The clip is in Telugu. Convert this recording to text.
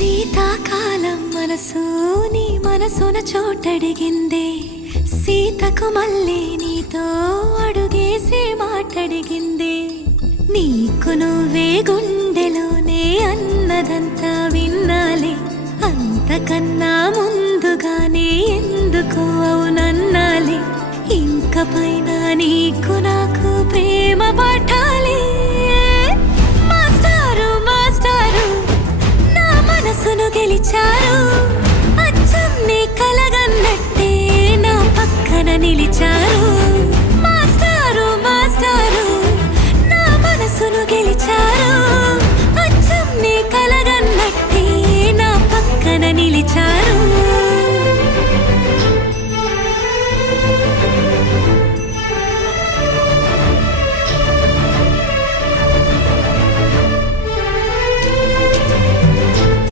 శీతాకాలం మనసు నీ మనసున చోటడిగిందే, సీతకు మళ్ళీ నీతో అడుగేసి మాటడిగిందే. నీకు నువ్వే గుండెలోనే అన్నదంతా విన్నాలే, అంతకన్నా ముందుగానే ఎందుకు అవునన్నాలే. ఇంక పైన నీకు నాకు ప్రేమ పాఠాలే. మాస్టారు మాస్టారు నా మనసును గెలిచారు, అచ్చం నీ కలగన్నట్టే నా పక్కన నిలిచారు.